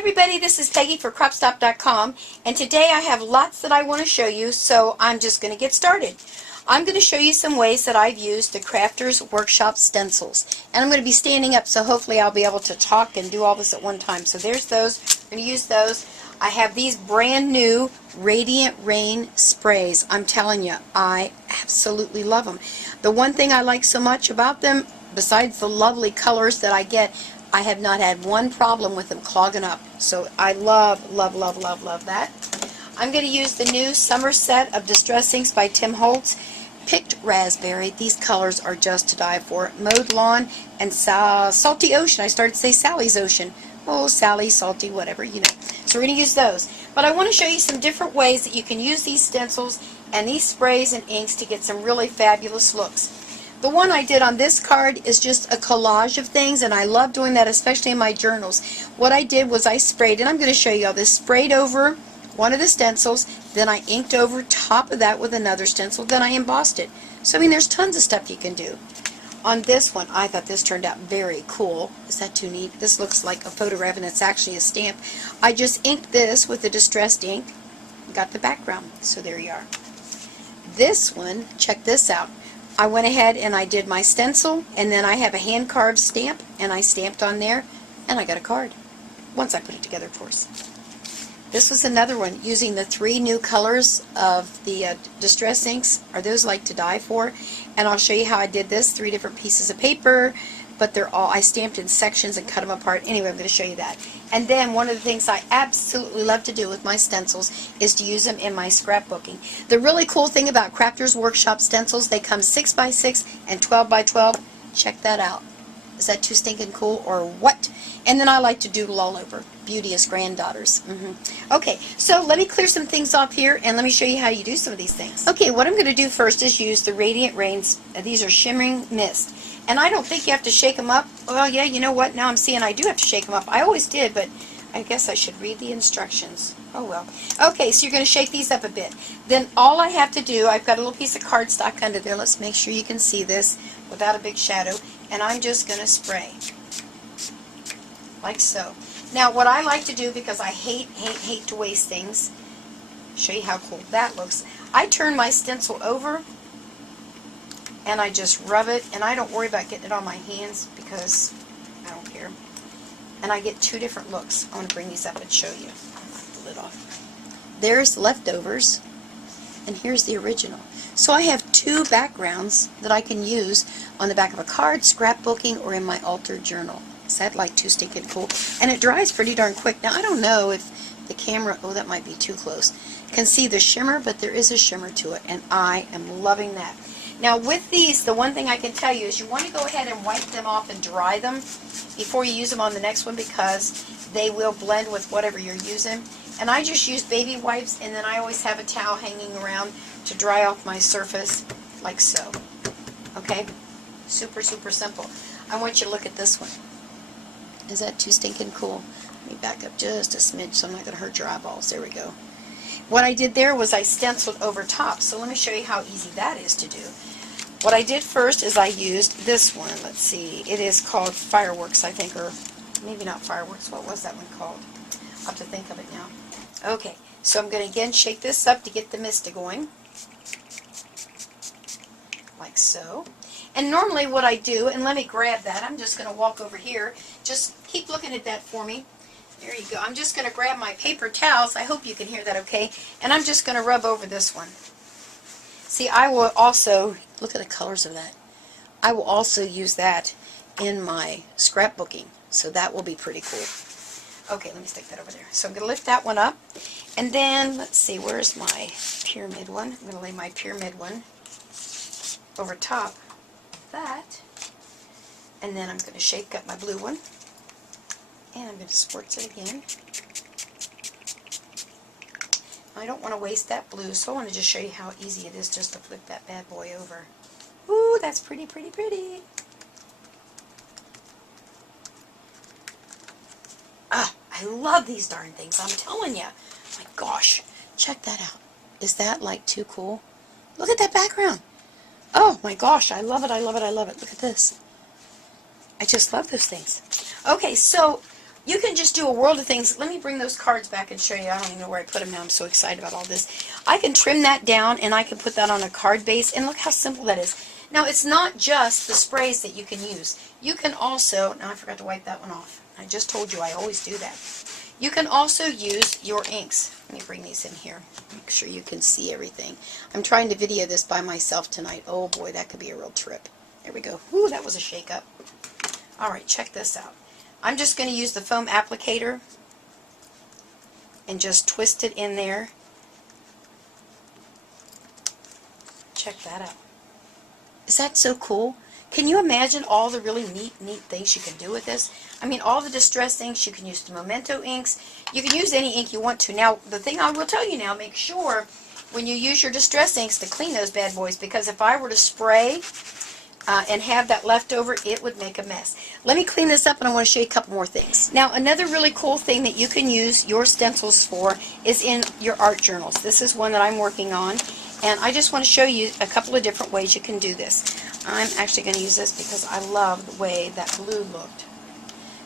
everybody, this is Peggy for CropStop.com, and today I have lots that I want to show you, so I'm just going to get started. I'm going to show you some ways that I've used the Crafters Workshop stencils, and I'm going to be standing up, so hopefully I'll be able to talk and do all this at one time. So there's those. I'm going to use those. I have these brand new Radiant Rain sprays. I'm telling you, I absolutely love them. The one thing I like so much about them, besides the lovely colors that I get, I have not had one problem with them clogging up. So I love, love, love, love, love that. I'm going to use the new summer set of Distress Inks by Tim Holtz. Picked Raspberry. These colors are just to die for. Mowed Lawn and Salty Ocean. I started to say Sally's Ocean. Oh, Sally, Salty, whatever, you know. So we're going to use those. But I want to show you some different ways that you can use these stencils and these sprays and inks to get some really fabulous looks. The one I did on this card is just a collage of things, and I love doing that, especially in my journals. What I did was I sprayed, and I'm going to show you all this, sprayed over one of the stencils, then I inked over top of that with another stencil, then I embossed it. So, I mean, there's tons of stuff you can do. On this one, I thought this turned out very cool. Is that too neat? This looks like a photograph, and it's actually a stamp. I just inked this with the distressed ink, got the background, so there you are. This one, check this out. I went ahead and I did my stencil, and then I have a hand-carved stamp, and I stamped on there, and I got a card. Once I put it together, of course. This was another one, using the 3 new colors of the Distress Inks. Are those like to die for? And I'll show you how I did this. 3 different pieces of paper, but they're all, I stamped in sections and cut them apart. Anyway, I'm going to show you that. And then one of the things I absolutely love to do with my stencils is to use them in my scrapbooking. The really cool thing about Crafters Workshop stencils, they come 6x6 and 12x12. Check that out. Is that too stinking cool or what? And then I like to doodle all over. Beauteous granddaughters. Okay, so let me clear some things off here and let me show you how you do some of these things. Okay, what I'm going to do first is use the Radiant Rains. These are Shimmering Mist. And I don't think you have to shake them up. Well, yeah, you know what? Now I'm seeing I do have to shake them up. I always did, but I guess I should read the instructions. Oh, well. Okay, so you're going to shake these up a bit. Then all I have to do, I've got a little piece of cardstock under there. Let's make sure you can see this without a big shadow. And I'm just going to spray. Like so. Now, what I like to do, because I hate to waste things, show you how cool that looks. I turn my stencil over, and I just rub it, and I don't worry about getting it on my hands because I don't care. And I get 2 different looks. I want to bring these up and show you. Knock the lid off. There's leftovers, and here's the original. So I have 2 backgrounds that I can use on the back of a card, scrapbooking, or in my altered journal. Is that like too stinking cool? And it dries pretty darn quick. Now I don't know if the camera, oh that might be too close, can see the shimmer, but there is a shimmer to it, and I am loving that. Now with these, the one thing I can tell you is you want to go ahead and wipe them off and dry them before you use them on the next one, because they will blend with whatever you're using. And I just use baby wipes, and then I always have a towel hanging around to dry off my surface, like so. Okay? Super, super simple. I want you to look at this one. Is that too stinking cool? Let me back up just a smidge so I'm not going to hurt your eyeballs. There we go. What I did there was I stenciled over top, so let me show you how easy that is to do. What I did first is I used this one. Let's see. It is called Fireworks, I think, or maybe not Fireworks. What was that one called? I'll have to think of it now. Okay, so I'm going to again shake this up to get the mist going. Like so. And normally what I do, and let me grab that, I'm just going to walk over here. Just keep looking at that for me. There you go. I'm just going to grab my paper towels. I hope you can hear that okay. And I'm just going to rub over this one. See, I will also, look at the colors of that. I will also use that in my scrapbooking. So that will be pretty cool. Okay, let me stick that over there. So I'm going to lift that one up. And then, let's see, where's my pyramid one? I'm going to lay my pyramid one over top of that. And then I'm going to shake up my blue one. And I'm going to spritz it again. I don't want to waste that blue, so I want to just show you how easy it is just to flip that bad boy over. Ooh, that's pretty, pretty, pretty. Ah, I love these darn things, I'm telling you. My gosh, check that out. Is that like too cool? Look at that background. Oh my gosh, I love it, I love it, I love it. Look at this. I just love those things. Okay, so You can just do a world of things. Let me bring those cards back and show you. I don't even know where I put them now. I'm so excited about all this. I can trim that down and I can put that on a card base, and look how simple that is. Now, it's not just the sprays that you can use. You can also, now I forgot to wipe that one off. I just told you I always do that. You can also use your inks. Let me bring these in here. Make sure you can see everything. I'm trying to video this by myself tonight. Oh boy, that could be a real trip. There we go. Ooh, that was a shake-up. Alright, check this out. I'm just going to use the foam applicator and just twist it in there. Check that out. Is that so cool? Can you imagine all the really neat things you can do with this? I mean, all the distress inks, you can use the Memento inks. You can use any ink you want to. Now, the thing I will tell you now, make sure when you use your distress inks to clean those bad boys, because if I were to spray and have that left over, it would make a mess. Let me clean this up, and I want to show you a couple more things. Now, another really cool thing that you can use your stencils for is in your art journals. This is one that I'm working on, and I just want to show you a couple of different ways you can do this. I'm actually going to use this because I love the way that blue looked.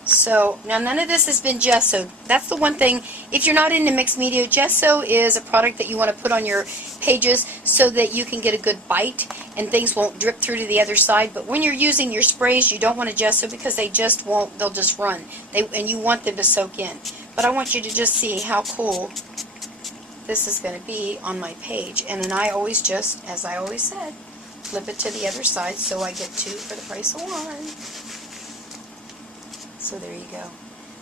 So, now none of this has been gessoed. That's the one thing, if you're not into mixed media, gesso is a product that you want to put on your pages so that you can get a good bite and things won't drip through to the other side. But when you're using your sprays, you don't want to gesso because they just won't, they'll just run. And you want them to soak in. But I want you to just see how cool this is going to be on my page. And then I always just, as I always said, flip it to the other side so I get two for the price of one. So there you go.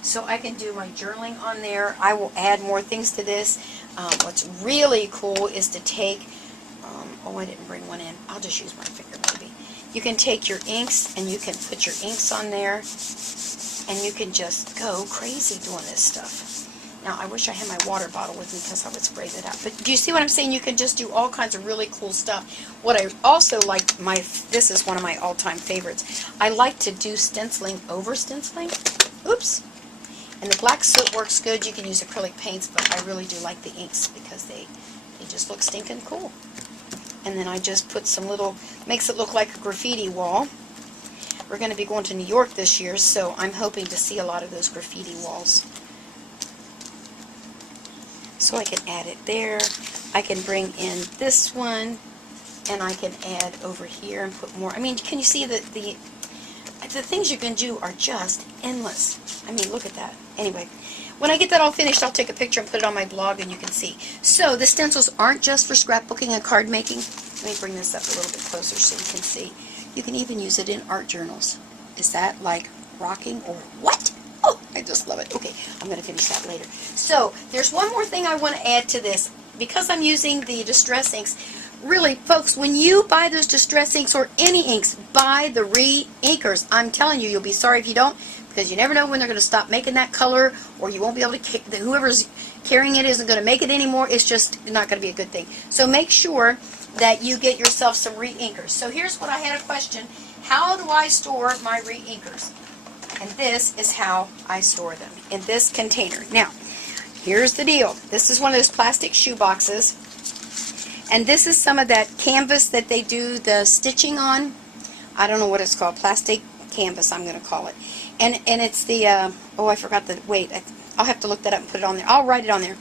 So I can do my journaling on there. I will add more things to this. What's really cool is to take, oh, I didn't bring one in. I'll just use my finger maybe. You can take your inks and you can put your inks on there and you can just go crazy doing this stuff. Now, I wish I had my water bottle with me because I would spray that out. But do you see what I'm saying? You can just do all kinds of really cool stuff. What I also like, this is one of my all-time favorites. I like to do stenciling over stenciling. Oops. And the black soot works good. You can use acrylic paints, but I really do like the inks because they just look stinking cool. And then I just put some little, makes it look like a graffiti wall. We're going to be going to New York this year, so I'm hoping to see a lot of those graffiti walls. So I can add it there. I can bring in this one, and I can add over here and put more. I mean, can you see that the things you can do are just endless. I mean, look at that. Anyway, when I get that all finished, I'll take a picture and put it on my blog, and you can see. So the stencils aren't just for scrapbooking and card making. Let me bring this up a little bit closer so you can see. You can even use it in art journals. Is that like rocking or what? Oh, I just love it. Okay, I'm going to finish that later. So, there's one more thing I want to add to this. Because I'm using the distress inks, really, folks, when you buy those distress inks or any inks, buy the re-inkers. I'm telling you, you'll be sorry if you don't, because you never know when they're going to stop making that color, or you won't be able to, whoever's carrying it isn't going to make it anymore. It's just not going to be a good thing. So make sure that you get yourself some re-inkers. So here's what I had a question. How do I store my re-inkers? And this is how I store them, in this container. Now, here's the deal. This is one of those plastic shoe boxes. And this is some of that canvas that they do the stitching on. I don't know what it's called. Plastic canvas, I'm going to call it. And it's the, oh, I forgot the, wait. I'll have to look that up and put it on there. I'll write it on there.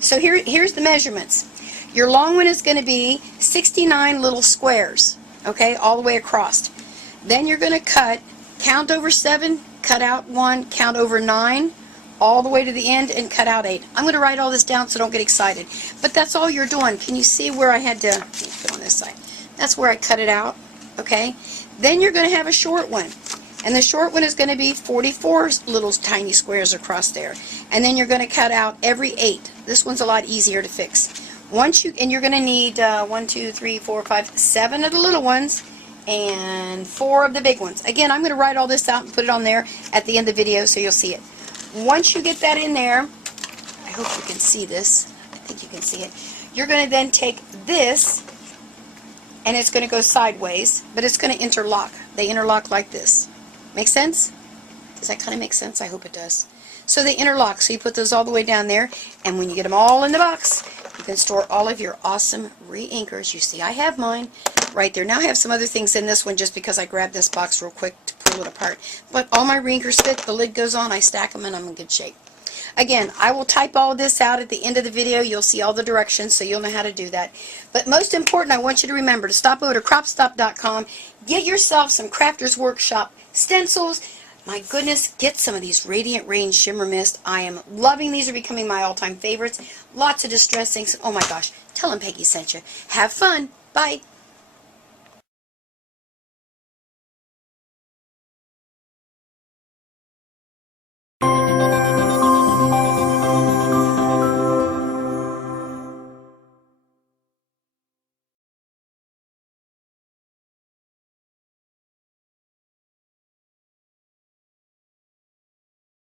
So here's the measurements. Your long one is going to be 69 little squares, okay, all the way across. Then you're going to count over 7, cut out 1, count over 9, all the way to the end, and cut out 8. I'm going to write all this down so don't get excited. But that's all you're doing. Can you see where I had to, let me put on this side. That's where I cut it out, okay? Then you're going to have a short one. And the short one is going to be 44 little tiny squares across there. And then you're going to cut out every 8. This one's a lot easier to fix. And you're going to need 1, 2, 3, 4, 5, 7 of the little ones, and 4 of the big ones. Again, I'm going to write all this out and put it on there at the end of the video so you'll see it. Once you get that in there, I hope you can see this. I think you can see it. You're going to then take this, and it's going to go sideways, but it's going to interlock. They interlock like this. Make sense? Does that kind of make sense? I hope it does. So they interlock, so you put those all the way down there, and when you get them all in the box, you can store all of your awesome re-inkers. You see I have mine right there. Now I have some other things in this one just because I grabbed this box real quick to pull it apart. But all my reinkers fit, the lid goes on, I stack them, and I'm in good shape. Again, I will type all of this out at the end of the video. You'll see all the directions, so you'll know how to do that. But most important, I want you to remember to stop over to CropStop.com, get yourself some Crafters Workshop stencils. My goodness, get some of these Radiant Rain Shimmer Mist. I am loving these. Are becoming my all-time favorites. Lots of distress inks. Oh my gosh, tell them Peggy sent you. Have fun. Bye.